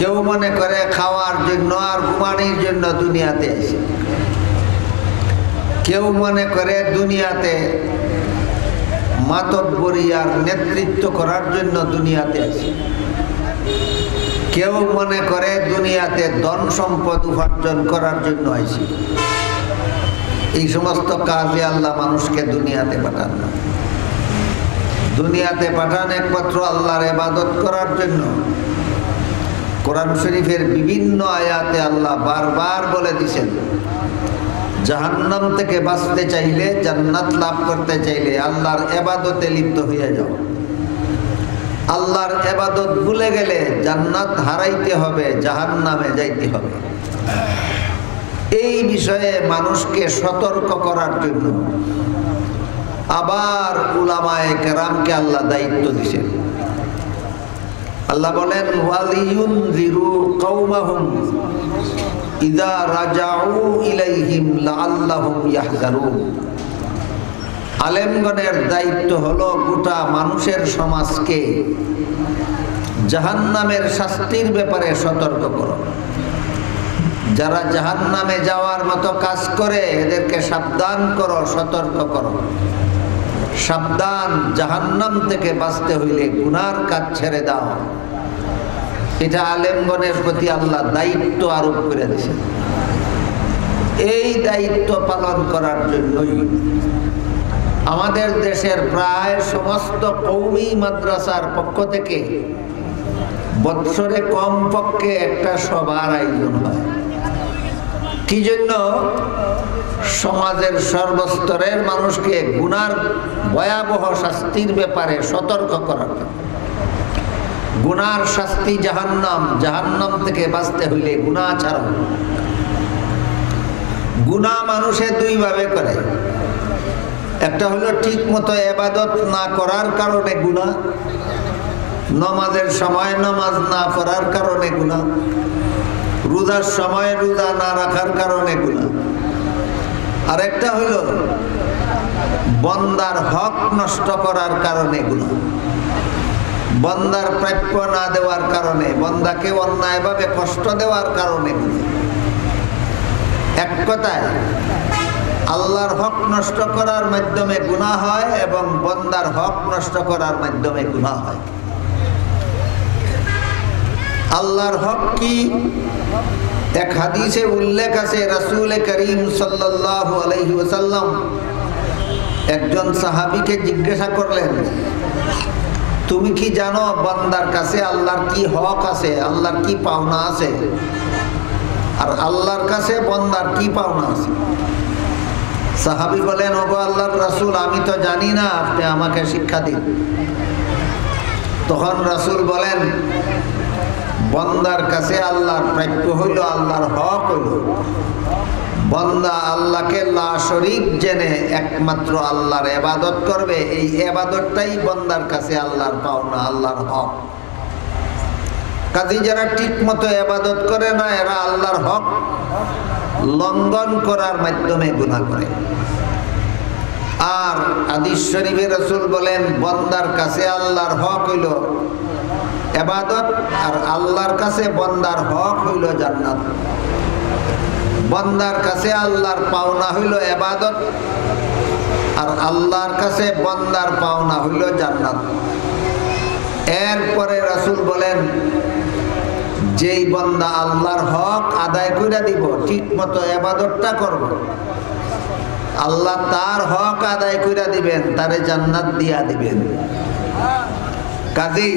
কেউ মনে করে খাওয়ার জন্য আর ঘুমানোর জন্য দুনিয়াতে আসে, কেউ মনে করে দুনিয়াতে মাতব্বরি আর নেতৃত্ব করার জন্য দুনিয়াতে আসে, কেউ মনে করে দুনিয়াতে ধন সম্পদ উপার্জন করার জন্য আসে। এই সমস্ত কাজে আল্লাহ মানুষকে দুনিয়াতে পাঠান না। দুনিয়াতে পাঠান একমাত্র আল্লাহর ইবাদত করার জন্য। কোরআন শরীফের বিভিন্ন আয়াতে আল্লাহ বারবার বলে দিয়েছেন, জাহান্নাম থেকে বাঁচতে চাইলে, জান্নাত লাভ করতে চাইলে আল্লাহর ইবাদতে লিপ্ত হয়ে যাও। আল্লাহর ইবাদত ভুলে গেলে জান্নাত হারাইতে হবে, জাহান্নামে যাইতে হবে। এই বিষয়ে মানুষকে সতর্ক করার জন্য আবার উলামায়ে কেরামকে আল্লাহ দায়িত্ব দিয়েছেন। আল্লাহ বলেন, ওয়ালিয়ুনযিরু কওমাহুম ইযা রাজাউ ইলাইহিম লাআল্লাহুম ইয়াহযারুন। আলেমগণের দায়িত্ব হলো গোটা মানুষের সমাজকে জাহান্নামের শাস্তির ব্যাপারে সতর্ক করো। যারা জাহান্নামে যাওয়ার মতো কাজ করে এদেরকে সাবধান করো, সতর্ক করো। সাবধান, জাহান্নাম থেকে বাঁচতে হইলে গুনার কাজ ছেড়ে দাও। এটা আলেমগণের প্রতি আল্লাহ দায়িত্ব আরোপ করে দিয়েছেন। এই দায়িত্ব পালন করার জন্যই আমাদের দেশের প্রায় সমস্ত কওমি মাদ্রাসার পক্ষ থেকে বৎসরে কমপক্ষে একটা সভার আয়োজন হয়। কি জন্য? সমাজের সর্বস্তরের মানুষকে গুনার ভয়াবহ শাস্তির ব্যাপারে সতর্ক করার জন্য। গুনার শাস্তি জাহান্নাম, জাহান্নাম থেকে বাঁচতে হইলে গুনাহ ছাড়া। গুনাহ মানুষে দুই ভাবে করে। একটা হলো ঠিক মতো ইবাদত না করার কারণে গুনাহ, নামাজের সময় নামাজ না পড়ার কারণে গুনাহ, রোজার সময় রোজা না রাখার কারণে গুনাহ। আর একটা হলো বান্দার হক নষ্ট করার কারণে গুনাহ, বান্দার প্রাপ্য না দেওয়ার কারণে, বান্দাকে অন্যায়ভাবে কষ্ট দেওয়ার কারণে গুনাহ। এক কথায় আল্লাহর হক নষ্ট করার মাধ্যমে গুনাহ হয় এবং বান্দার হক নষ্ট করার মাধ্যমে গুনাহ হয়। আল্লাহর হক কি? এক হাদিসে উল্লেখ আছে, রাসূল করিম সাল্লাল্লাহু আলাইহি ওয়াসাল্লাম একজন সাহাবীকে জিজ্ঞাসা করলেন, তুমি কি জানো বান্দার কাছে আল্লাহর কি হক আছে, আল্লাহর কি পাওনা আছে, আর আল্লাহর কাছে বান্দার কি পাওনা আছে? সাহাবী বলেন, ওগো আল্লাহর রাসূল, আমি তো জানি না, আপনি আমাকে শিক্ষা দিন। তখন রাসূল বলেন, বান্দার কাছে আল্লাহর প্রাপ্য হইল, আল্লাহর হক হইল বান্দা আল্লাহকে লা শরীক জেনে একমাত্র আল্লাহর ইবাদত করবে। এই ইবাদতটাই বান্দার কাছে আল্লাহর পাওনা, আল্লাহর হক। কাজী যারা ঠিক মতো ইবাদত করে না, এরা আল্লাহর হক লঙ্ঘন করার মাধ্যমে গুনাহ করে। আর হাদিস শরীফে রাসূল বলেন, বান্দার কাছে আল্লাহর হক হইল ইবাদত, আর আল্লাহর কাছে বান্দার হক হইল জান্নাত। বান্দার কাছে আল্লাহর পাওনা হইল ইবাদত, আর আল্লাহর কাছে বান্দার পাওনা হইল জান্নাত। এরপরে রাসূল বলেন, যেই বান্দা আল্লাহর হক আদায় করে দিব, ঠিক মতো ইবাদতটা করব, আল্লাহ তার হক আদায় করে দিবেন, তারে জান্নাত দিয়া দিবেন। কাজী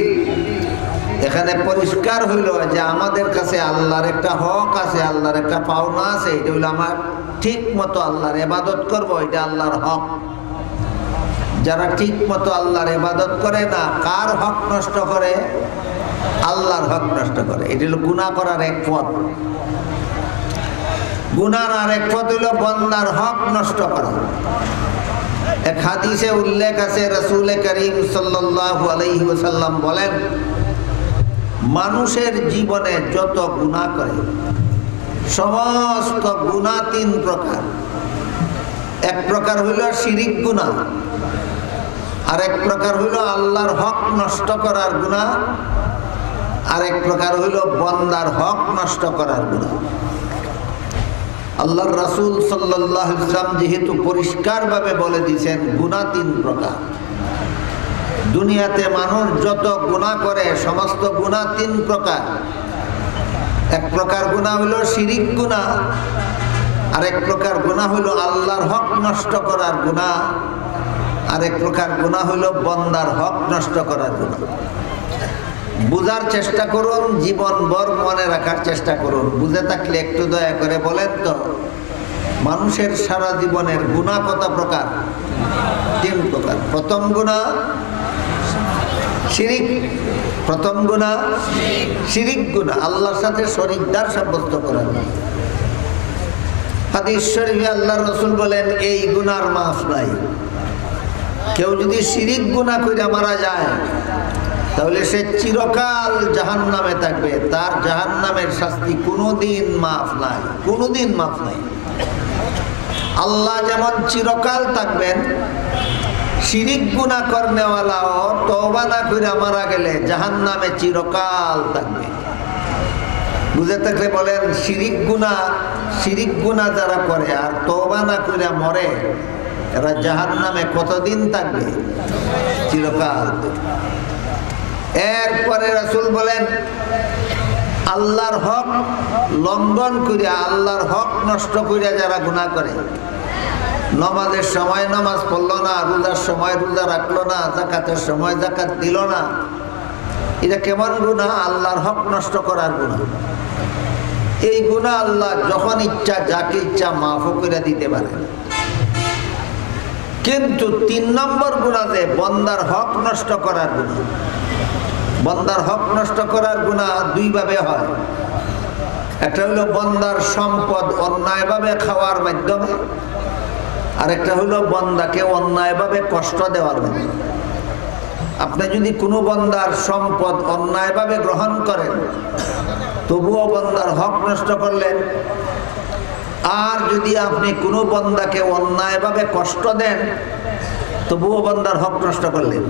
এখানে পরিষ্কার হইল যে আমাদের কাছে আল্লাহর একটা হক আছে, আল্লাহর একটা পাওনা আছে। এটা হইল আমার ঠিক মতো আল্লাহর ইবাদত করব, এটা আল্লাহর হক। যারা ঠিক মতো আল্লাহর ইবাদত করে না, কার হক নষ্ট করে? আল্লাহর হক নষ্ট করে। এটা হলো গুনাহ করার এক পথ। গুনার আর এক পথ হইল বান্দার হক নষ্ট করা। এক হাদিসে উল্লেখ আছে, রাসূল করিম সাল্লাল্লাহু আলাইহি ওয়াসাল্লাম বলেন, মানুষের জীবনে যত গুনাহ করে, সমস্ত গুনাহ তিন প্রকার। এক প্রকার হইল শিরিক গুনাহ, আর এক প্রকার হইল আল্লাহর হক নষ্ট করার গুনাহ, আরেক প্রকার হইল বান্দার হক নষ্ট করার গুনাহ। আল্লাহর রাসূল সাল্লাল্লাহু আলাইহি ওয়াসাল্লাম যেহেতু পরিষ্কারভাবে বলে দিয়েছেন গুনাহ তিন প্রকার। দুনিয়াতে মানুষ যত গুনাহ করে সমস্ত গুনাহ তিন প্রকার। এক প্রকার গুনাহ হলো শিরিক গুনাহ, আরেক প্রকার গুনাহ হলো আল্লাহর হক নষ্ট করার গুনাহ, আরেক প্রকার গুনাহ হলো বান্দার হক নষ্ট করার গুনাহ। বুঝার চেষ্টা করুন, জীবনভর মনে রাখার চেষ্টা করুন। বুঝে থাকলে একটু দয়া করে বলেন তো, মানুষের সারা জীবনের গুনাহ কত প্রকার? তিন প্রকার। প্রথম গুনাহ শিরিক। প্রথম গুনাহ শিরিক গুনাহ, আল্লাহর সাথে শরীকদার সাব্যস্ত করা। হাদিস শরীফে আল্লাহর রাসূল বলেন এই গুনার মাফ নাই। কেউ যদি শিরিক গুনাহ করে মারা যায় তাহলে সে চিরকাল জাহান্নামে থাকবে। তার জাহান্নামের শাস্তি কোনোদিন মাফ নাই, কোনোদিন মাফ নাই। আল্লাহ যেমন চিরকাল থাকবেন, শিরিক গুনাহ করনেওয়ালাও তওবা না করে মারা গেলে জাহান্নামে চিরকাল থাকবে। বুঝে থাকলে বলেন, শিরিক গুনাহ যারা করে আর তওবা না করে মরে, এরা জাহান্নামে কতদিন থাকবে? চিরকাল। এরপরে রাসূল বলেন আল্লাহর হক লঙ্ঘন করে, আল্লাহর হক নষ্ট করে যারা গুনাহ করে, নামাজের সময় নামাজ পড়লো না, রোজার সময় রোজা রাখলো না, যাকাতের সময় যাকাত দিল না, এটা কেমন গুনাহ? আল্লাহর হক নষ্ট করার গুনাহ। এই গুনাহ আল্লাহ যখন ইচ্ছা যাকে ইচ্ছা মাফ করে দিতে পারেন। কিন্তু ৩ নম্বর গুনাহে বান্দার হক নষ্ট করার গুনাহ। বান্দার হক নষ্ট করার গুনাহ দুই ভাবে হয়। একটা হলো বান্দার সম্পদ অন্যায়ভাবে খাওয়ার মাধ্যমে, আরেকটা হলো বান্দাকে অন্যায়ভাবে কষ্ট দেওয়ার মাধ্যমে। আপনি যদি কোনো বান্দার সম্পদ অন্যায়ভাবে গ্রহণ করেন তবুও বান্দার হক নষ্ট করলেন। আর যদি আপনি কোনো বান্দাকে অন্যায়ভাবে কষ্ট দেন তবুও বান্দার হক নষ্ট করলেন।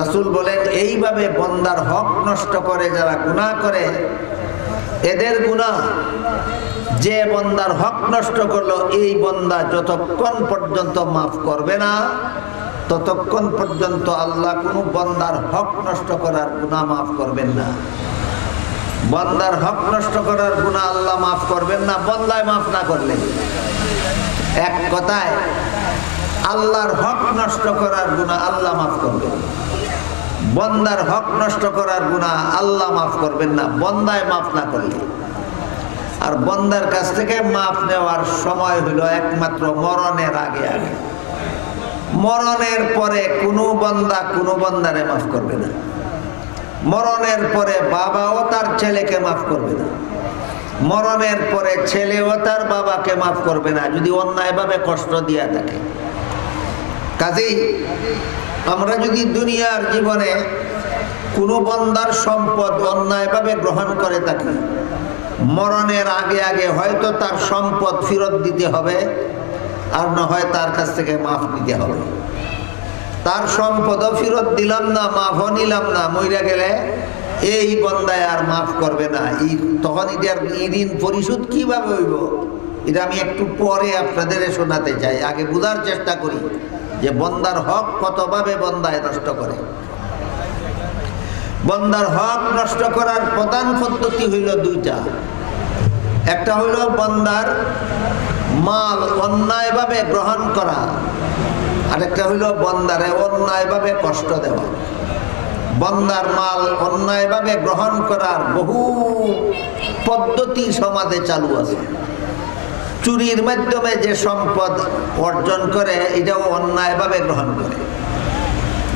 রাসূল বলেন এইভাবে বান্দার হক নষ্ট করে যারা গুনাহ করে, এদের গুনাহ, যে বান্দার হক নষ্ট করলো এই বান্দা যতক্ষণ পর্যন্ত মাফ করবে না ততক্ষণ পর্যন্ত আল্লাহ কোনো বান্দার হক নষ্ট করার গুনাহ মাফ করবেন না। বান্দার হক নষ্ট করার গুনাহ আল্লাহ মাফ করবেন না, বান্দায় মাফ না করলে। এক কথায় আল্লাহর হক নষ্ট করার গুনাহ আল্লাহ মাফ করবেন, বান্দার হক নষ্ট করার গুনাহ আল্লাহ মাফ করবেন না, বান্দায় মাফ না করলে। আর বান্দার কাছ থেকে মাফ নেওয়ার সময় হলো একমাত্র মরণের আগে আগে। মরণের পরে কোনো বান্দা কোনো বান্দারে মাফ করবে না। মরণের পরে বাবাও তার ছেলেকে মাফ করবে না। মরণের পরে ছেলেও তার বাবাকে মাফ করবে না যদি অন্যায়ভাবে কষ্ট দিয়া থাকে। কাজেই আমরা যদি দুনিয়ার জীবনে কোনো বান্দার সম্পদ অন্যায়ভাবে গ্রহণ করে থাকি, মরণের আগে আগে হয়তো তার সম্পদ ফেরত দিতে হবে, আর না হয় তার কাছ থেকে মাফ নিতে হবে। তার সম্পদও ফেরত দিলাম না, মাফও নিলাম না, মইরা গেলে এই বান্দায় আর মাফ করবে না। তখন এটার ঋণ পরিশোধ কিভাবে হইব এটা আমি একটু পরে আপনাদের শোনাতে চাই। আগে বোঝার চেষ্টা করি যে বান্দার হক কতভাবে বান্দায় নষ্ট করে। বান্দার হক নষ্ট করার প্রধান পদ্ধতি হইল দুইটা। একটা হইল বান্দার মাল অন্যায়ভাবে গ্রহণ করা, আরেকটা হইল বান্দারে অন্যায়ভাবে কষ্ট দেওয়া। বান্দার মাল অন্যায়ভাবে গ্রহণ করার বহু পদ্ধতি সমাজে চালু আছে। চুরির মাধ্যমে যে সম্পদ অর্জন করে এটাও অন্যায়ভাবে গ্রহণ করে।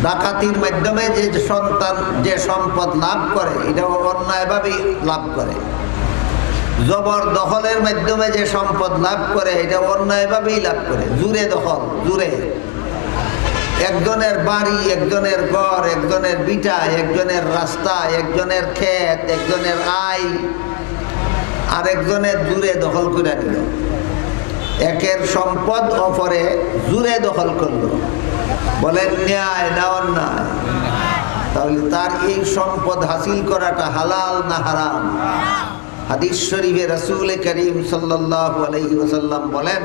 ডাকাতির মাধ্যমে যে সম্পদ লাভ করে এটাও অন্যায়ভাবে লাভ করে। জবরদখলের মাধ্যমে যে সম্পদ লাভ করে এটা অন্যায়ভাবেই লাভ করে। জুরে দখল, জুরে একজনের বাড়ি, একজনের ঘর, একজনের বিটা, একজনের রাস্তা, একজনের ক্ষেত, একজনের আয়, আর একজনের জুরে দখল করে নিল। একের সম্পদ অপরে জুরে দখল করলো। বলেন ন্যায় না অন্যায়? তাহলে তার এই সম্পদ হাসিল করাটা হালাল না হারাম? হাদিস শরীফে রাসূল করিম সাল্লাল্লাহু আলাইহি ওয়াসাল্লাম বলেন,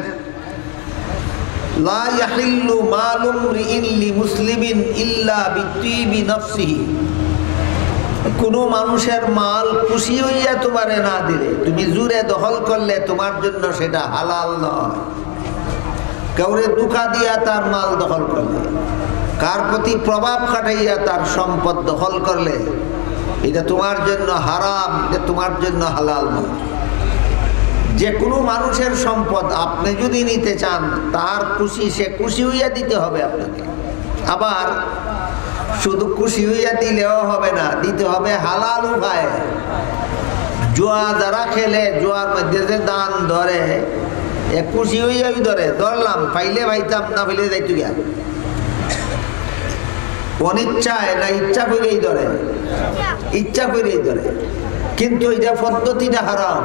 লা ইয়াহিল্লু মালু মরিইন লিমুসলিমিন ইল্লা বিতিবি নাফসিহি। কোন মানুষের মাল খুশি হইয়া তোমারে না দিলে, তুমি জোরে দখল করলে তোমার জন্য সেটা হালাল নয়। কাউরে দুঃখা দিয়া তার মাল দখল করলে, কার প্রতি প্রভাব খাটাইয়া তার সম্পদ দখল করলে, এটা তোমার জন্য হারাম, এটা তোমার জন্য হালাল নয়। যে কোনো মানুষের সম্পদ আপনি যদি নিতে চান, তার খুশি সে খুশি হইয়া দিতে হবে আপনাকে। আবার শুধু খুশি হইয়া দিলেও হবে না, দিতে হবে হালাল উপায়ে। জুয়া যারা খেলে, জুয়ার মধ্যে যে দান ধরে, এ খুশি হইয়া ধরে, ধরলাম পাইলে পাইতাম, না পাইলে যাইতো গিয়া। অনিচ্ছায় না ইচ্ছা করেই ধরে, ইচ্ছা করেই ধরে, কিন্তু এটা পদ্ধতিটা হারাম।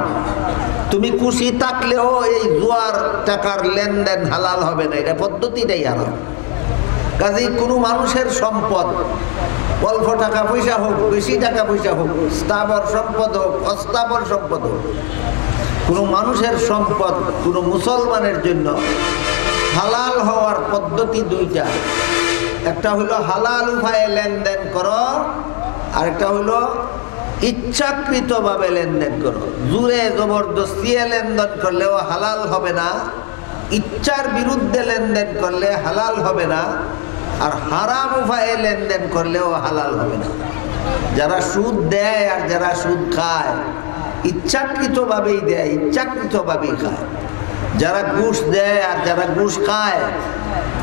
তুমি খুশি থাকলেও এই জুয়ার টাকার লেনদেন হালাল হবে না, এটা পদ্ধতিটাই হারাম। কাজেই কোনো মানুষের সম্পদ, অল্প টাকা পয়সা হোক, বেশি টাকা পয়সা হোক, স্থাবর সম্পদ হোক, অস্থাবর সম্পদ হোক, কোনো মানুষের সম্পদ কোনো মুসলমানের জন্য হালাল হওয়ার পদ্ধতি দুইটা। একটা হলো হালাল উপায়ে লেনদেন করো, আর একটা হলো ইচ্ছাকৃতভাবে লেনদেন করো। জোরে জবরদস্তি লেনদেন করলেও হালাল হবে না, ইচ্ছার বিরুদ্ধে লেনদেন করলে হালাল হবে না, আর হারাম উপায়ে লেনদেন করলেও হালাল হবে না। যারা সুদ দেয় আর যারা সুদ খায়, ইচ্ছাকৃতভাবেই দেয়, ইচ্ছাকৃতভাবেই খায়। যারা ঘুষ দেয় আর যারা ঘুষ খায়,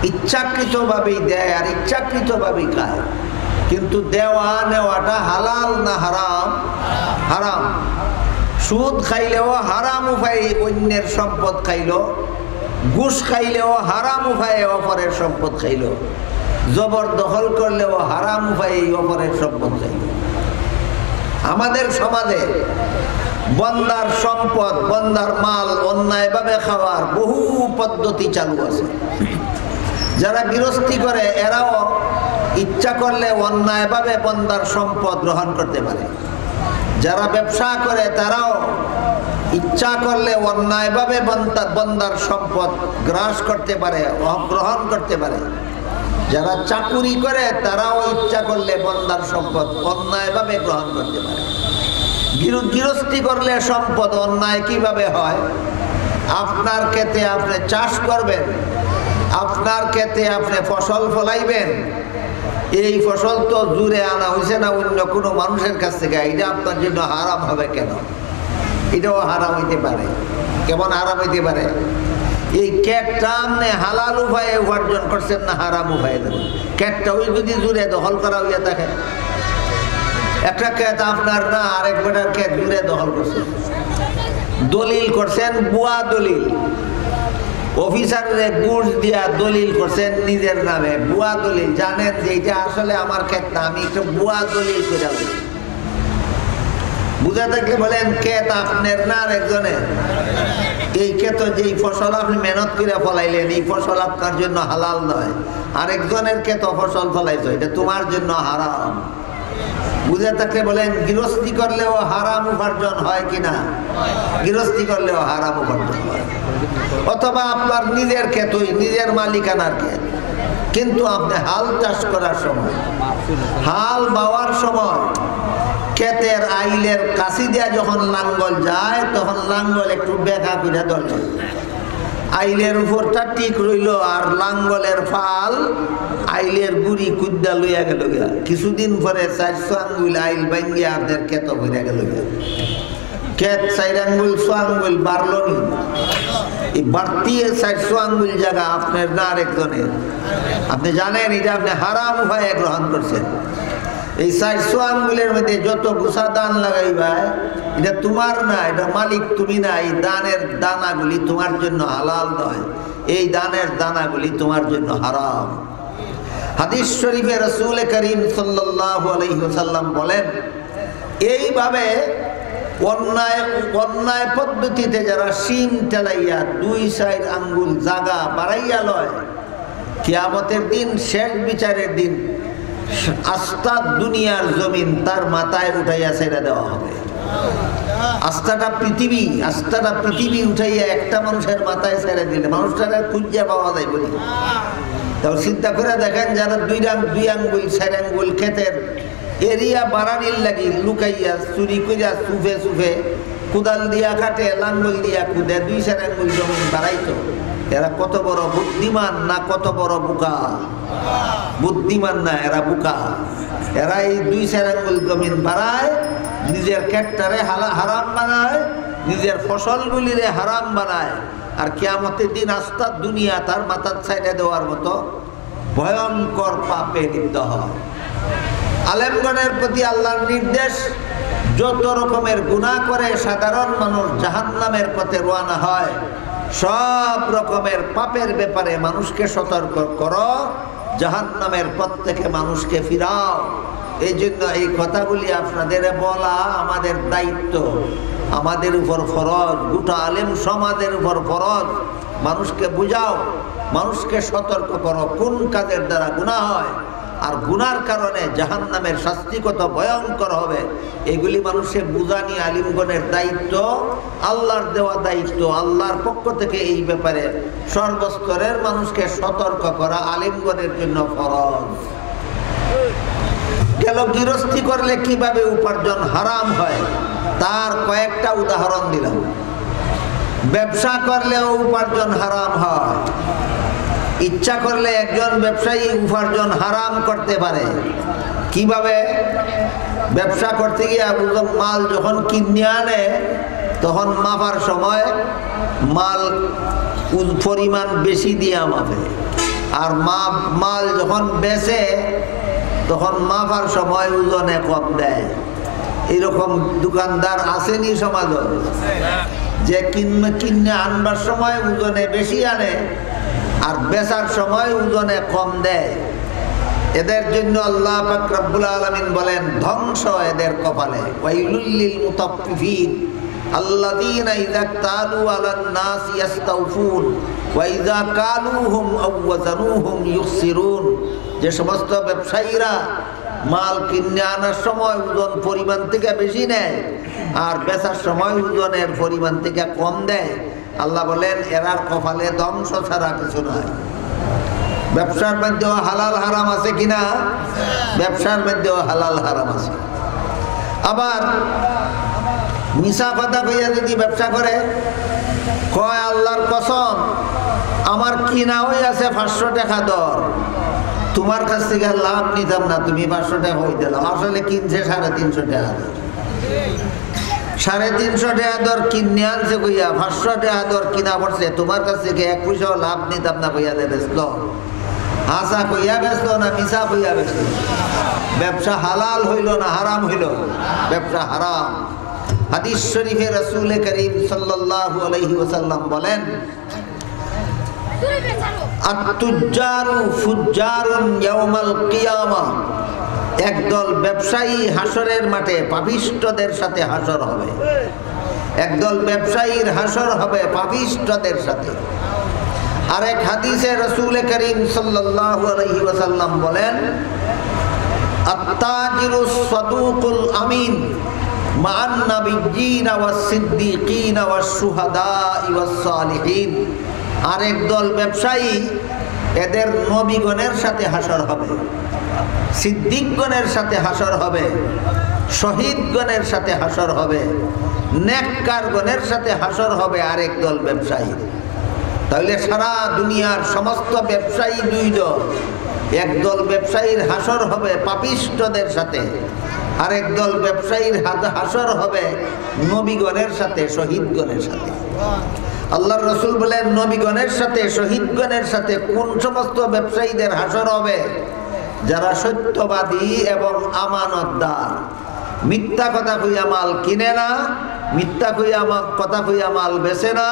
ইচ্ছাকৃতভাবেই দেয় আর ইচ্ছাকৃতভাবেই খায়। কিন্তু দেওয়া নেওয়াটা হালাল না হারাম? হারাম। সুদ খাইলেও হারাম উপায়ে অন্যের সম্পদ খাইল, ঘুষ খাইলেও হারাম উপায়ে অপরের সম্পদ খাইল, জবরদখল করলেও হারাম উপায়ে অপরের সম্পদ খাইল। আমাদের সমাজে বন্দার সম্পদ, বন্দার মাল অন্যায়ভাবে খাওয়ার বহু পদ্ধতি চালু আছে। যারা গৃহস্থী করে এরাও ইচ্ছা করলে অন্যায়ভাবে বন্দার সম্পদ গ্রহণ করতে পারে। যারা ব্যবসা করে তারাও ইচ্ছা করলে অন্যায়ভাবে বন্দার সম্পদ গ্রাস করতে পারে, গ্রহণ করতে পারে। যারা চাকুরি করে তারাও ইচ্ছা করলে বন্দার সম্পদ অন্যায়ভাবে গ্রহণ করতে পারে। গৃহস্থী করলে সম্পদ অন্যায় কিভাবে হয়? আপনার ক্ষেতে আপনি চাষ করবেন, আপনার ক্ষেতে আপনি ফসল ফলাইবেন, এই ফসল তো জুড়ে আনা হয়েছে না অন্য কোনো মানুষের কাছ থেকে, এটা আপনার জন্য হারাম হবে কেন? এটাও হারাম হইতে পারে। কেমন হারাম হইতে পারে? এই ক্ষেতটা আপনি হালাল উপায়ে উপার্জন করছেন না হারাম উপায়ে দেবেন? ক্ষেতটা ওই যদি জুড়ে দখল করা হইয়া থাকে, একটা ক্ষেত আপনার না আরেক বেটার ক্ষেত জুড়ে দখল করছেন, দলিল করছেন, বুয়া দলিল, অফিসারে ঘুষ দিয়া দলিল করছেন নিজের নামে, বুয়া দলিল। জানেন যে এটা আসলে আমার ক্ষেত না, আমি একটা বুয়া দলিল করে বুঝা থাকলে বলেন ক্ষেত আপনার না আরেকজনের। এই ক্ষেত যেই ফসল আপনি মেহনত করে ফলাইলেন, এই ফসল আপনার জন্য হালাল নয়। আরেকজনের ক্ষেত ফসল ফলাইছো, এটা তোমার জন্য হারাম। বুঝে থাকলে বলেন গৃহস্থী করলেও হারাম উপার্জন হয় কিনা? গৃহস্থী করলেও হারাম উপার্জন হয়। অথবা আপনার নিজের ক্ষেত, নিজের মালিকানার ক্ষেত, কিন্তু আপনি হাল চাষ করার সময়, হাল বাওয়ার সময় ক্ষেতের আইলের কাছি দিয়া যখন লাঙ্গল যায়, তখন লাঙ্গল একটু বেঁকা করে ধরল, আইলের উপরটা ঠিক রইল, আর লাঙ্গলের ফাল আইলের গুড়ি কুদ্দা লইয়া গেল। কিছুদিন পরে 400 আঙ্গুল আইল ভাঙ্গিয়া আপনার ক্ষেত ভরে গেল। ক্ষেত 4 আঙ্গুল 6 আঙ্গুল বাড়ল নি, এই বাড়তি 400 আঙ্গুল জায়গা আপনার না আরেকজনের। আপনি জানেন এটা আপনি হারাম উপায়ে গ্রহণ করছেন। এই 400 আঙ্গুলের মধ্যে যত গুছা দান লাগাইবা, এটা তোমার না, এটা মালিক তুমি না। এই দানের দানাগুলি তোমার জন্য হালাল নয়, এই দানের দানাগুলি তোমার জন্য হারাম। হাদিস শরীফে রাসূল করিম সাল্লাল্লাহু আলাইহি ওয়াসাল্লাম বলেন, এইভাবে অন্যায় পদ্ধতিতে যারা শিম টেলাইয়া 2-4 আঙ্গুল জাগা বাড়াইয়া লয়, কিয়ামতের দিন, শেষ বিচারের দিন আস্থা দুনিয়ার জমিন তার মাথায় উঠাইয়া ছেড়ে দেওয়া হবে। আস্থাটা পৃথিবী উঠাইয়া একটা মানুষের মাথায় ছেড়ে দিলে মানুষটাকে খুঁজিয়া পাওয়া যায় বলি। তাও চিন্তা করে দেখেন, যারা দুই আঙ্গুল 4 আঙ্গুল ক্ষেতের এরিয়া বাড়ানির লাগি লুকাইয়া চুরি করিয়া চুফে কুদাল দিয়া কাটে, লাঙ্গল দিয়া কুদে 2-4 আঙ্গুল জমিন বাড়াইতো। এরা কত বড় বুদ্ধিমান না কত বড় বোকা? বুদ্ধিমান না, এরা বোকা। এরা এই 2-4 আঙ্গুল জমিন বাড়ায়, নিজের ক্ষেতটারে হারাম বানায়, নিজের ফসলগুলিরে হারাম বানায়। আর কিয়ামতের দিন আস্থা দুনিয়া তার মাথার ছাইড়ে দেওয়ার মতো ভয়ঙ্কর পাপে লিপ্ত হয়। আলেমগণের প্রতি আল্লাহর নির্দেশ, যত রকমের গুনাহ করে সাধারণ মানুষ জাহান্নামের পথে রওনা হয়, সব রকমের পাপের ব্যাপারে মানুষকে সতর্ক করো, জাহান্নামের পথ থেকে মানুষকে ফিরাও। এই জন্য এই কথাগুলি আপনাদের বলা আমাদের দায়িত্ব, আমাদের উপর ফরজ, গোটা আলেম সমাজের উপর ফরজ। মানুষকে বুঝাও, মানুষকে সতর্ক করো কোন কাজের দ্বারা গুনাহ হয় আর গুনার কারণে জাহান্নামের শাস্তি কত ভয়ঙ্কর হবে। এগুলি মানুষের বুঝানি আলিমগণের দায়িত্ব, আল্লাহর দেওয়া দায়িত্ব। আল্লাহর পক্ষ থেকে এই ব্যাপারে সর্বস্তরের মানুষকে সতর্ক করা আলিমগণের জন্য ফরজ। গেল গৃহস্থী করলে কিভাবে উপার্জন হারাম হয় তার কয়েকটা উদাহরণ দিলাম। ব্যবসা করলেও উপার্জন হারাম হয়। ইচ্ছা করলে একজন ব্যবসায়ী উপার্জন হারাম করতে পারে। কিভাবে? ব্যবসা করতে গিয়ে মাল যখন কিনে আনে তখন মাপার সময় মাল পরিমাণ বেশি দিয়ে মাপে, আর মাল যখন বেচে তখন মাপার সময় ওজনে কম দেয়। এরকম দোকানদার আসেনি সমাজ, যে কিনে আনবার সময় ওজনে বেশি আনে আর বেচার সময় ওজনে কম দেয়। এদের জন্য আল্লাহ পাক রব্বুল আলামিন বলেন, ধ্বংস এদের কপালে। ওয়াইলুল লিল মুতাফফিফিন আল্লাযীনা ইযা তালু আলান নাস ইস্তাউফুন ওয়া ইযা কালুহুম আও ওয়াজানুহুম ইউখসিরুন। যে সমস্ত ব্যবসায়ীরা মাল কিনে আনার সময় ওজন পরিমাণ থেকে বেশি নেয় আর বেচার সময় ওজনের পরিমাণ থেকে কম দেয়, আল্লাহ বলেন এরার কপালে ধ্বংস ছাড়া কিছু নয়। ব্যবসার মধ্যেও হালাল হারাম আছে কিনা? ব্যবসার মধ্যেও হালাল হারাম আছে। আবার মিছা কথা কইয়া যদি ব্যবসা করে, কয় আল্লাহর কসম আমার কিনা হয়ে আছে 500 টাকা দর, তোমার কাছ থেকে লাভ নিতাম না, তুমি 500 টাকা হয়ে দিলাম। আসলে কিনছে 350 টাকা দর। 350 টাকা দর কিনে আনছে কইয়া 500 টাকা দর কিনা পড়ছে, তোমার কাছ থেকে 1 পয়সাও লাভ নিতাম না কইয়া দে বেচল। হাসা কইয়া বেচল না মিছা কইয়া বেচল? ব্যবসা হালাল হইল না হারাম হইল? ব্যবসা হারাম। হাদিস শরীফে রাসূল করিম সাল্লাল্লাহু আলাইহি ওয়াসাল্লাম বলেন, আত-তুজ্জারু ফুজ্জারুন ইয়াউমাল কিয়ামা। একদল ব্যবসায়ী হাসরের মাঠে পাপিষ্ঠদের সাথে হাসর হবে। একদল ব্যবসায়ীর হাসর হবে পাপিষ্ঠদের সাথে। আরেক হাদিসে রাসূল করিম সাল্লাল্লাহু আলাইহি ওয়াসাল্লাম বলেন, আত-তাজিরুস সাদুকুল আমিন মা'আন নাবিয়্যিনা ওয়াস সিদ্দীকিনা ওয়াস শুহাদা'i ওয়াস সালিহিন। আরেক দল ব্যবসায়ী এদের নবীগণের সাথে হাসর হবে, সিদ্দিকগণের সাথে হাসর হবে, শহীদগণের সাথে হাসর হবে, নেককারগণের সাথে হাসর হবে আরেক দল ব্যবসায়ী। তাহলে সারা দুনিয়ার সমস্ত ব্যবসায়ী 2 দল। একদল ব্যবসায়ীর হাসর হবে পাপিষ্ঠদের সাথে, আরেক দল ব্যবসায়ীর হাসর হবে নবীগণের সাথে, শহীদগণের সাথে। আল্লাহর রাসূল বলেন, নবীগণের সাথে শহীদগণের সাথে কোন সমস্ত ব্যবসায়ীদের হাসর হবে? যারা সত্যবাদী এবং আমানতদার, মিথ্যা কথা কইয়া মাল কিনে না, মিথ্যা কথা কইয়া মাল বেচে না,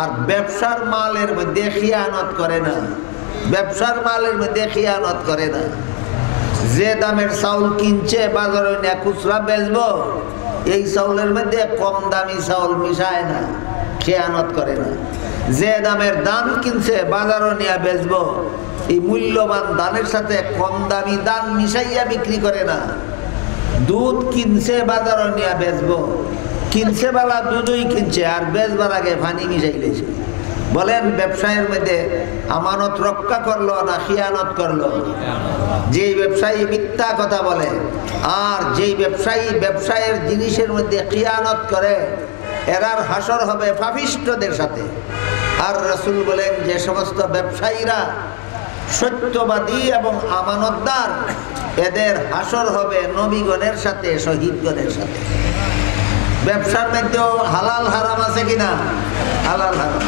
আর ব্যবসার মালের মধ্যে খিয়ানত করে না। ব্যবসার মালের মধ্যে খিয়ানত করে না। যে দামের চাউল কিনছে বাজারে নিয়ে খুচরা বেচবো, এই চাউলের মধ্যে কম দামি চাউল মিশায় না, খেয়ানত করে না। যে দামের দাম কিনছে বাজারে নিয়ে বেচবো, এই মূল্যবান দানের সাথে কম দামি দান মিশাইয়া বিক্রি করে না। দুধ কিনছে বাজার নিয়ে বেচবো, কিনছে বেলা দুধই কিনছে আর বেচবার আগে পানি মিশাইলেছে। বলেন ব্যবসায়ের মধ্যে আমানত রক্ষা করলো না খিয়ানত করলো? যেই ব্যবসায়ী মিথ্যা কথা বলে আর যেই ব্যবসায়ী ব্যবসায়ের জিনিসের মধ্যে খিয়ানত করে এরার হাসর হবে পাপিষ্ঠদের সাথে। আর রাসূল বলেন যে সমস্ত ব্যবসায়ীরা সত্যবাদী এবং আমানতদার এদের হাসর হবে নবীগণের সাথে শহীদগণের সাথে। ব্যবসার মধ্যেও হালাল হারাম আছে কিনা? হালাল হারাম।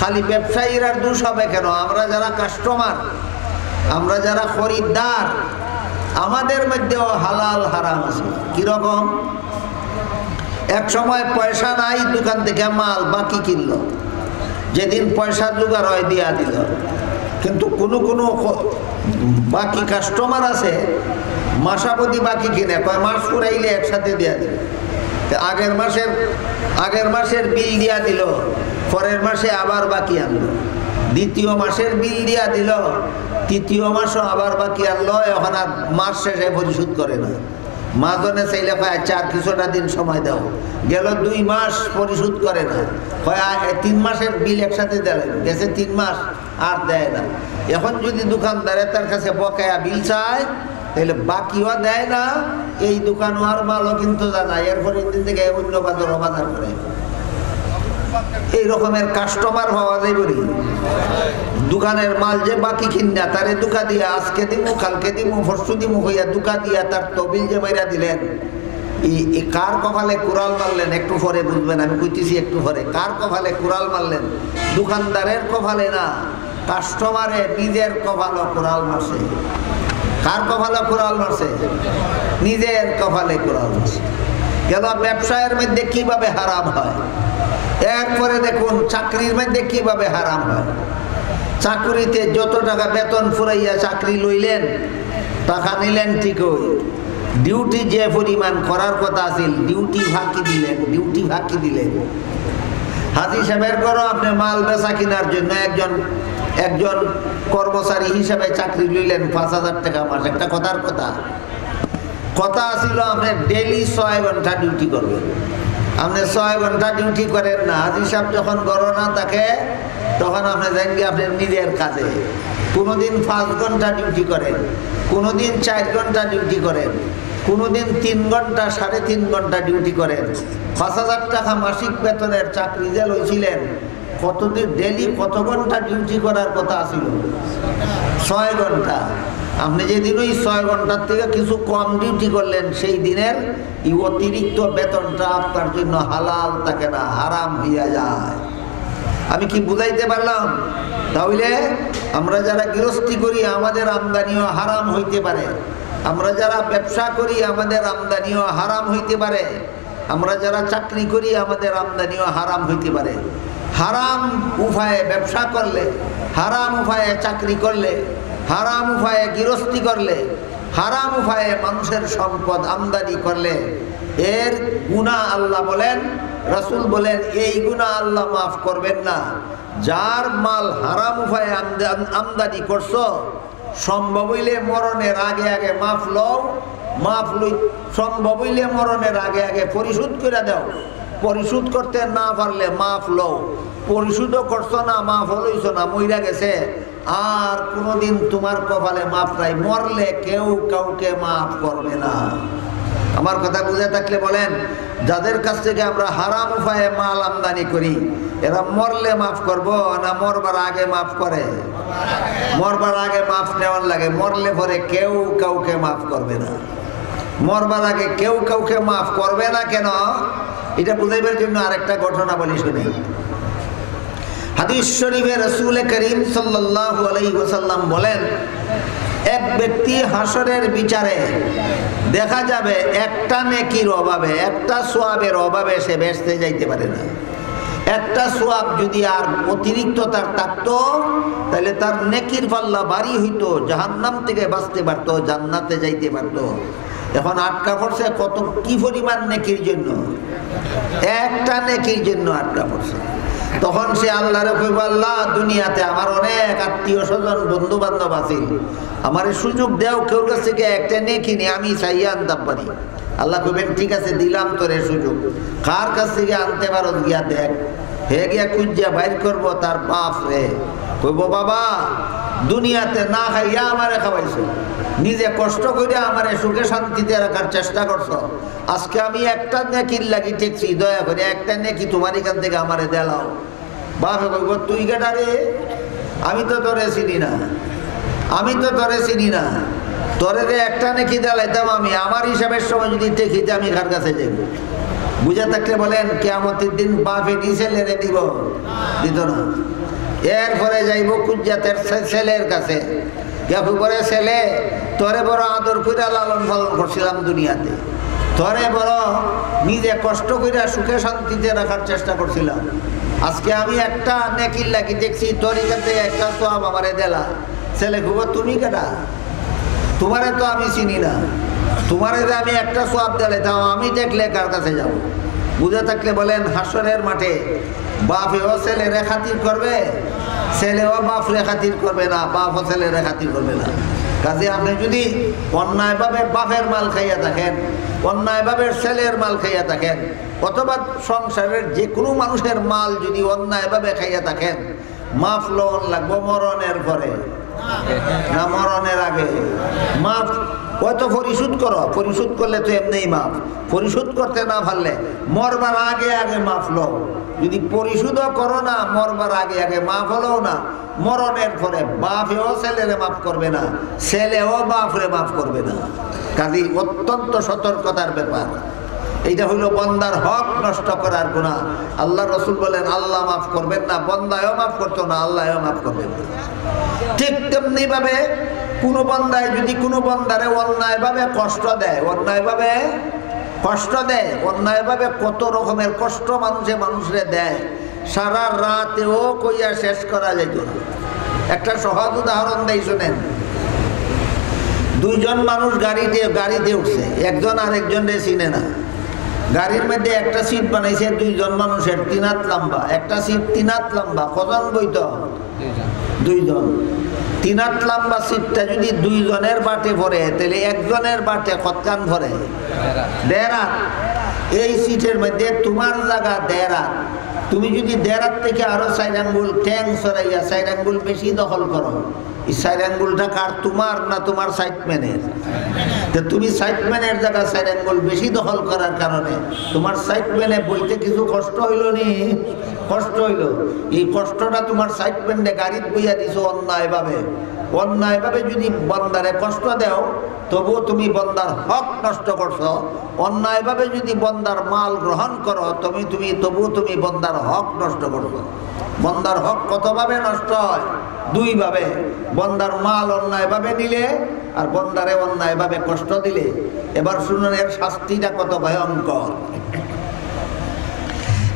খালি ব্যবসায়ীরা দোষ হবে কেন? আমরা যারা কাস্টমার, আমরা যারা খরিদ্দার, আমাদের মধ্যেও হালাল হারাম আছে। কিরকম? এক সময় পয়সা নাই, দোকান থেকে মাল বাকি কিনলো, যেদিন পয়সা জোগাড় হয় দিয়া দিল। কিন্তু কোনো কোনো বাকি কাস্টমার আছে মাসাবধি বাকি কিনে, কয় মাস পুরাইলে একসাথে দিয়া দিল। আগের মাসের বিল দিয়া দিল, পরের মাসে আবার বাকি আনলো, দ্বিতীয় মাসের বিল দিয়া দিল, তৃতীয় মাসও আবার বাকি আনলো। এখন আর মাস শেষে পরিশোধ করে না। মাজনে চাইলে কয় আচ্ছা আর কিছুটা দিন সময় দাও, গেল 2 মাস পরিশোধ করে না, কয় 3 মাসের বিল একসাথে দেয়, গেছে 3 মাস আর দেয় না। এখন যদি দোকানদারে তার কাছে বকেয়া বিল চায় তাহলে বাকিও দেয় না, এই দোকানও আর মালও কিন্তু জানায়, এরপর দিন থেকে অন্য বাজারও বাজার করে। এই রকমের কাস্টমার হওয়া যায় বলি। দোকানের মাল যে বাকি কিনা তারে দুকা দিয়া আজকে দিমু কালকে দিমু পরশু দিমু হইয়া দুকা দিয়া তার তবিল যে মাইরা দিলেন, এই কার কপালে কুড়াল মারলেন একটু পরে বুঝবেন, আমি কইতেছি একটু পরে। কার কপালে কুড়াল মারলেন? দোকানদারের কপালে না, কাস্টমারে নিজের কপালে কুড়াল মারছে। কার কপালে কুড়াল মারছে? নিজের কপালে কুড়াল মারছে। গেল ব্যবসায়ের মধ্যে কিভাবে হারাম হয়। এরপরে দেখুন চাকরির মধ্যে কিভাবে হারাম হয়। চাকরিতে যত টাকা বেতন ফুরাইয়া চাকরি লইলেন, টাকা নিলেন ঠিকই, ডিউটি যে পরিমাণ করার কথা আছিল ডিউটি ফাঁকি দিলেন। হাজি সাহেবের করো আপনি মাল বেচা কেনার জন্য একজন কর্মচারী হিসাবে চাকরি লইলেন 5,000 টাকা মাস। একটা কথা ছিল আপনি ডেইলি 6 ঘন্টা ডিউটি করবেন। আপনি 6 ঘন্টা ডিউটি করেন না। হাজি সাহেব যখন গণনা থাকে তখন আপনি জানেন কি আপনি নিজের কাজে কোনোদিন 5 ঘন্টা ডিউটি করেন, কোনোদিন 4 ঘন্টা ডিউটি করেন, কোনোদিন 3 ঘন্টা 3.5 ঘন্টা ডিউটি করেন। 5,000 টাকা মাসিক বেতনের চাকরি যে লইছিলেন, কতদিন ডেলি কত ঘন্টা ডিউটি করার কথা ছিল? 6 ঘন্টা। আপনি যেদিন ওই 6 ঘন্টার থেকে কিছু কম ডিউটি করলেন, সেই দিনের এই অতিরিক্ত বেতনটা আপনার জন্য হালাল থাকে না, হারাম হইয়া যায়। আমি কি বুঝাইতে পারলাম? তাহলে আমরা যারা গৃহস্থী করি আমাদের আমদানিও হারাম হইতে পারে, আমরা যারা ব্যবসা করি আমাদের আমদানিও হারাম হইতে পারে, আমরা যারা চাকরি করি আমাদের আমদানিও হারাম হইতে পারে। হারাম উপায়ে ব্যবসা করলে, হারাম উপায়ে চাকরি করলে, হারাম উপায়ে গৃহস্থী করলে, হারাম উপায়ে মানুষের সম্পদ আমদানি করলে এর গুনাহ আল্লাহ বলেন, রাসূল বলেন এই গুনাহ আল্লাহ মাফ করবেন না। যার মাল হারাম উপায়ে আমদানি করছো, সম্ভব হইলে মরণের আগে আগে মাফ লও, মাফ লই সম্ভব হইলে মরণের আগে আগে পরিশোধ করে দাও। পরিশোধ করতে না পারলে মাফ লও, পরিশোধও করছো না, মাফ লইছো না, মইরা গেছে, আর কোনোদিন তোমার কপালে মাফ নাই। মরলে কেউ কাউকে মাফ করবে না। আমার কথা বুঝে থাকলে বলেন, যাদের কাছ থেকে আমরা হারাম উপায়ে মাল আমদানি করি এরা মরলে মাফ করব না মরবার আগে মাফ করে? মরবার আগে মাফ নেওয়ার লাগে, মরলে পরে কেউ কাউকে মাফ করবে না। মরবার আগে কেউ কাউকে মাফ করবে না কেন? এটা বুঝাইবার জন্য আরেকটা ঘটনা বলি শুনি। হাদিস শরীফে রাসূল করিম সাল্লাল্লাহু আলাইহি ওয়াসাল্লাম বলেন, এক ব্যক্তি হাসরের বিচারে দেখা যাবে একটা নেকির অভাবে, একটা সওয়াবের অভাবে সে বেহেশতে যাইতে পারে না। একটা সওয়াব যদি আর অতিরিক্ত তার থাকতো তাহলে তার নেকির পাল্লা ভারী হইতো, জাহান্নাম থেকে বাঁচতে পারতো, জান্নাতে যাইতে পারতো। এখন আটকা পড়ছে কত, কি পরিমাণ নেকির জন্য? একটা নেকির জন্য আটকা পড়ছে। তখন সে আল্লাহরে কইব, আল্লাহ দুনিয়াতে আমার অনেক আত্মীয় স্বজন বন্ধু বান্ধব আছে, আমার সুযোগ দেও, কেউ কাছ থেকে একটা নেকি নি আমি চাইয়া আনতাম পারি। আল্লাহ কইবেন ঠিক আছে দিলাম তোরে সুযোগ, কার কাছ থেকে আনতে পারো গিয়া দেখ। হে গিয়া খুঁজিয়া বাইর করবো তার বাপ রে, কইব বাবা দুনিয়াতে না খাইয়া আমারে খাওয়াইছো, নিজে কষ্ট করে আমারে সুখে শান্তিতে রাখার চেষ্টা করছো, আজকে আমি একটা নেকির লাগি ঠেকছি, দয়া করে একটা নেকি তোমার এখান থেকে আমারে দেলাও। বাপে কইব তুই কেটা রে, আমি তো তোরে চিনি না, আমি তো তোরে চিনি না, তোরে রে একটা নেকি দেলাইতাম আমি, আমার হিসাবের সময় যদি ঠেকিতে আমি কার কাছে যাই? বুঝে থাকলে বলেন কিয়ামতের দিন বাপে কি ছেলেরে দিব? দিত না। এরপরে যাইব কুজ্জাতের ছেলের কাছে, দেখো পরে ছেলে তোরে বড় আদর করে লালন পালন করছিলাম দুনিয়াতে, তোরে বড় নিজে কষ্ট করে সুখে শান্তিতে রাখার চেষ্টা করছিলাম, আজকে আমি একটা নেকির লাগি দেখছি তোর এখান থেকে একটা সওয়াব আমারে দেলা। ছেলে খুব তুমি কেটা, তোমারে তো আমি চিনি না, তোমারে যে আমি একটা সওয়াব দিলে তাও আমি দেখলে কার কাছে যাব? বুঝে থাকলে বলেন হাসরের মাঠে বাপেও ছেলেরে খাতির করবে, ছেলেও বাপরে খাতির করবে না, বাপও ছেলেরে খাতির করবে না। কাজে আপনি যদি অন্যায়ভাবে বাপের মাল খাইয়া থাকেন, অন্যায়ভাবে ছেলের মাল খাইয়া থাকেন, অথবা সংসারের যে কোনো মানুষের মাল যদি অন্যায়ভাবে খাইয়া থাকেন, মাফ লন লাগবো মরণের পরে না মরণের আগে? মাফ হয়তো পরিশোধ করো, পরিশোধ করলে তো এমনিই মাফ, পরিশোধ করতে না পারলে মরবার আগে আগে মাফ লও। যদি পরিশোধও করো না, মরবার আগে আগে মাফ হলেও না, মরণের পরে বাপেও ছেলেরে মাফ করবে না, ছেলেও বাপরে মাফ করবে না। কাজেই অত্যন্ত সতর্কতার ব্যাপার। এইটা হইল বন্দার হক নষ্ট করার গুনাহ। আল্লাহ রসুল বলেন আল্লাহ মাফ করবেন না, বন্দায়ও মাফ করতো না, আল্লাহও মাফ করবেন না। ঠিক তেমনি ভাবে কোনো বন্দায় যদি কোনো বন্দারে অন্যায়ভাবে কষ্ট দেয়, অন্যায়ভাবে কষ্ট দেয়, অন্যায়ভাবে কত রকমের কষ্ট মানুষে দেয়, সারা রাতেও কইয়া শেষ করা যেত না। একটা সহজ উদাহরণ দেই শুনেন। দুইজন মানুষ গাড়িতে উঠছে, একজন আরেকজনরে চিনে না, গাড়ির মধ্যে একটা সিট বানাইছে দুইজন মানুষের, 3 হাত লম্বা, একটা সিট 3 হাত লম্বা, কজন বইত? দুইজন। 3 হাত লম্বা সিটটা যদি দুইজনের বাটে ভরে, তাহলে একজনের বাটে কতখান ভরে? 1.5 হাত। এই সিটের মধ্যে তোমার জায়গা 1.5 হাত, তুমি যদি 1.5 হাত থেকে আরো 4 আঙ্গুল ট্যাং সরাইয়া 4 আঙ্গুল বেশি দখল করো, এই 4 আঙ্গুলটা কার, তোমার না তোমার সাইডম্যানের? তুমি সাইডম্যানের জায়গা 4 আঙ্গুল বেশি দখল করার কারণে তোমার সাইডম্যানে বইতে কিছু কষ্ট হইল নি? কষ্ট হইল। এই কষ্টটা তোমার সাইডম্যানে গাড়িতে বইয়া দিছো অন্যায়ভাবে। অন্যায়ভাবে যদি বন্দারে কষ্ট দেও, তবুও তুমি বন্দার হক নষ্ট করছো। অন্যায়ভাবে যদি বন্দার মাল গ্রহণ করো, তবুও তুমি বন্দার হক নষ্ট করছো। বন্দার হক কতভাবে নষ্ট হয়? 2 ভাবে। বন্দার মাল অন্যায়ভাবে নিলে আর বন্দারে অন্যায়ভাবে কষ্ট দিলে। এবার শুনুন এর শাস্তিটা কত ভয়ঙ্কর।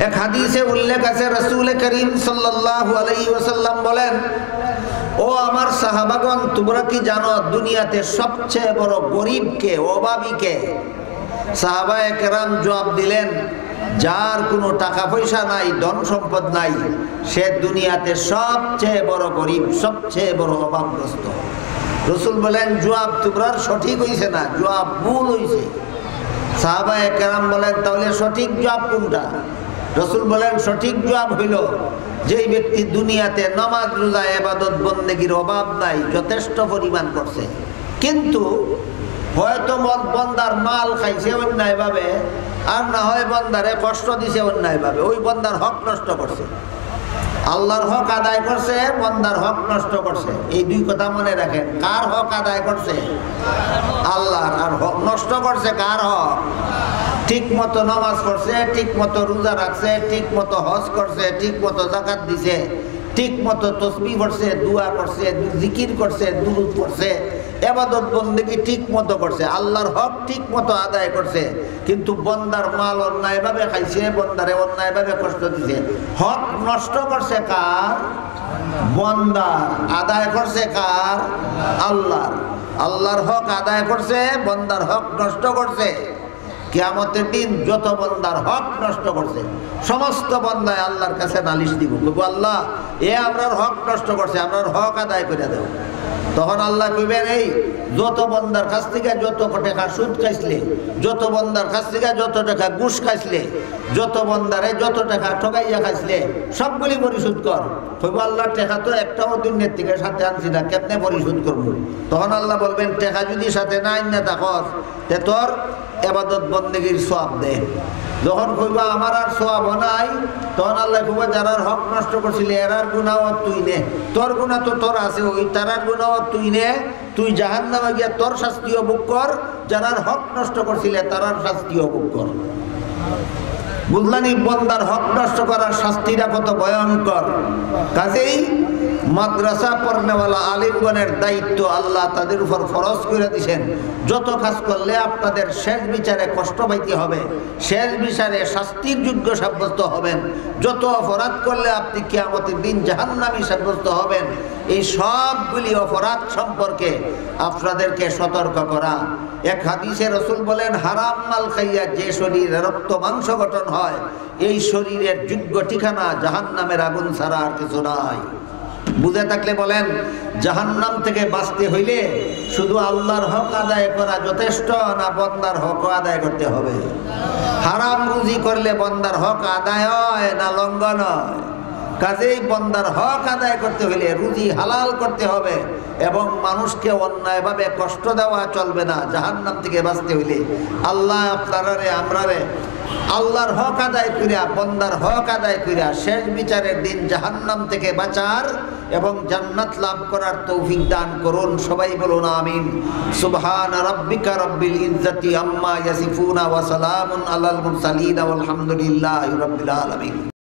এক হাদিসে উল্লেখ আছে, রাসূল করিম সাল্লাল্লাহু আলাইহি ওয়াসাল্লাম বলেন, ও আমার সাহাবাগণ, তোমরা কি জানো দুনিয়াতে সবচেয়ে বড় গরিব কে, অভাবী কে? সাহাবায়ে কেরাম জবাব দিলেন, যার কোনো টাকা পয়সা নাই, ধন সম্পদ নাই, সে দুনিয়াতে সবচেয়ে বড় গরিব, সবচেয়ে বড় অভাবগ্রস্ত। রাসূল বলেন, জবাব তোমরা সঠিক হইছে না, জবাব ভুল হইছে। সাহাবায়ে কেরাম বলেন, তাহলে সঠিক জবাব কোনটা? রাসূল বলেন, সঠিক জবাব হইল যেই ব্যক্তি দুনিয়াতে নামাজ রোজা ইবাদত বন্দেগীর অভাব নাই, যথেষ্ট পরিমাণ করছে, কিন্তু হয়তো বন্দার মাল খাইছে অন্যায়ভাবে, আর না হয় বন্দারে কষ্ট দিছে অন্যায়ভাবে, ওই বন্দার হক নষ্ট করছে। আল্লাহর হক আদায় করছে, বন্দার হক নষ্ট করছে। এই 2 কথা মনে রাখেন। কার হক আদায় করছে? আল্লাহর। আর হক নষ্ট করছে কার? হক। ঠিক মতো নামাজ পড়ছে, ঠিক মতো রোজা রাখছে, ঠিক মতো হজ করছে, ঠিক মতো যাকাত দিছে, ঠিক মতো তাসবিহ পড়ছে, দোয়া করছে, জিকির করছে, দুরূদ পড়ছে, ইবাদত বন্দেগী ঠিক মতো করছে, আল্লাহর হক ঠিক মতো আদায় করছে, কিন্তু বন্দার মাল অন্যায়ভাবে খাইছে, বন্দারে অন্যায়ভাবে কষ্ট দিছে। হক নষ্ট করছে কার? বন্দার। আদায় করছে কার? আল্লাহর। আল্লাহর হক আদায় করছে, বন্দার হক নষ্ট করছে। কিয়ামতের দিন যত বান্দার হক নষ্ট করছে সমস্ত বান্দায় আল্লাহর কাছে নালিশ দিব, আল্লাহ এ আমরার হক নষ্ট করছে, আমরার হক আদায় করে দেব। তখন আল্লাহ কইবেন, এই যত বান্দার কাছ থেকে যত টাকা সুদ খাইছিলে, যত বান্দার কাছ থেকে যত টাকা ঘুষ খাইছিলে, যত বান্দারে যত টাকা ঠকাইয়া খাইছিলে সবগুলি পরিশোধ কর। কইব আল্লাহ টাকা তো একটাও দিনের থেকে সাথে আনছি না, কেমনে পরিশোধ করবো? তখন আল্লাহ বলবেন, টাকা যদি সাথে না আইন না থাকস তে তোর ইবাদত বন্দেগীর সওয়াব দে। যখন কইবা আমার আর সওয়াব নাই, তখন আল্লাহ কইবা যারার হক নষ্ট করছিলি এরার গুনাহ তুই নে, তোর গুনাহ তো তোর আছে, ওই তারার গুনাহ তুই নে, তুই জাহান্নামে গিয়া তোর শাস্তিও ভোগ কর, যারার হক নষ্ট করছিলে তারার শাস্তিও ভোগ কর। বুঝলানি বন্দার হক নষ্ট করার শাস্তিটা কত ভয়ঙ্কর। কাজেই মাদ্রাসা পড়নেওয়ালা আলিমগণের দায়িত্ব আল্লাহ তাদের উপর ফরজ করে দিয়েছেন, যত কাজ করলে আপনাদের শেষ বিচারে কষ্ট পাইতে হবে, শেষ বিচারে শাস্তির যোগ্য সাব্যস্ত হবেন, যত অপরাধ করলে আপনি কিয়ামতের দিন জাহান্নামী সাব্যস্ত হবেন, এই সবগুলি অপরাধ সম্পর্কে আপনাদেরকে সতর্ক করা। এক হাদিসে রাসূল বলেন, হারাম মাল খাইয়া যে শরীরে রক্ত মাংস গঠন হয় এই শরীরের যোগ্য ঠিকানা জাহান্নামের আগুন ছাড়া আর কিছু নাই। বুঝে থাকলে বলেন, জাহান্নাম থেকে বাঁচতে হইলে শুধু আল্লাহর হক আদায় করা যথেষ্ট না বান্দার হক আদায় করতে হবে? হারাম রুজি করলে বান্দার হক আদায় হয় না লঙ্ঘন হয়? কাজেই বান্দার হক আদায় করতে হইলে রুজি হালাল করতে হবে এবং মানুষকে অন্যায়ভাবে কষ্ট দেওয়া চলবে না। জাহান্নাম থেকে বাঁচতে হইলে আল্লাহ আপনারে আমরারে আল্লাহর হক আদায় করিয়া বান্দার হক আদায় করিয়া শেষ বিচারের দিন জাহান্নাম থেকে বাঁচার এবং জান্নাত লাভ করার তৌফিক দান করুন। সবাই বলুন আমিন। সুবহান রাব্বিকা রাব্বিল ইজ্জাতি আম্মা ইয়াসিফুন ওয়া সালামুন আলাল মুরসালিন ওয়াল হামদুলিল্লাহি রাব্বিল আলামিন।